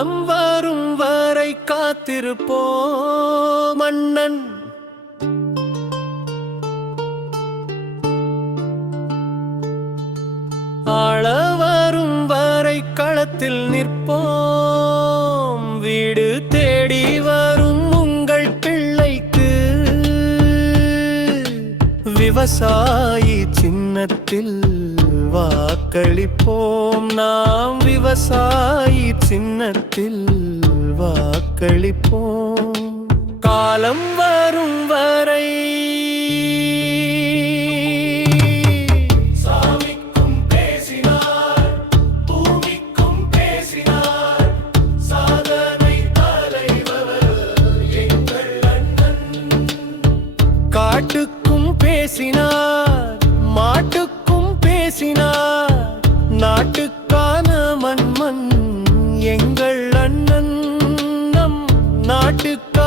காலம் வரும் வரை காத்திருப்போம் அண்ணன். ஆள வரும் வரை களத்தில் நிற்போம். வீடு தேடி வரும் உங்கள் பிள்ளைக்கு விவசாயி சின்னத்தில் வாக்களிப்போம். நாம் விவசாயி சின்னத்தில் வாக்களிப்போம். காலம் வரும் வரை சாமிக்கும் பேசினார், பூமிக்கும் பேசினார், சாதனை தலைவர் எங்கள் அண்ணன். காட்டுக்கும் பேசினார், மாட்டுக்கும் பேசினார், நாட்டுக்கான மண்மண் எங்கள் அண்ணன். நம் நாட்டுக்கு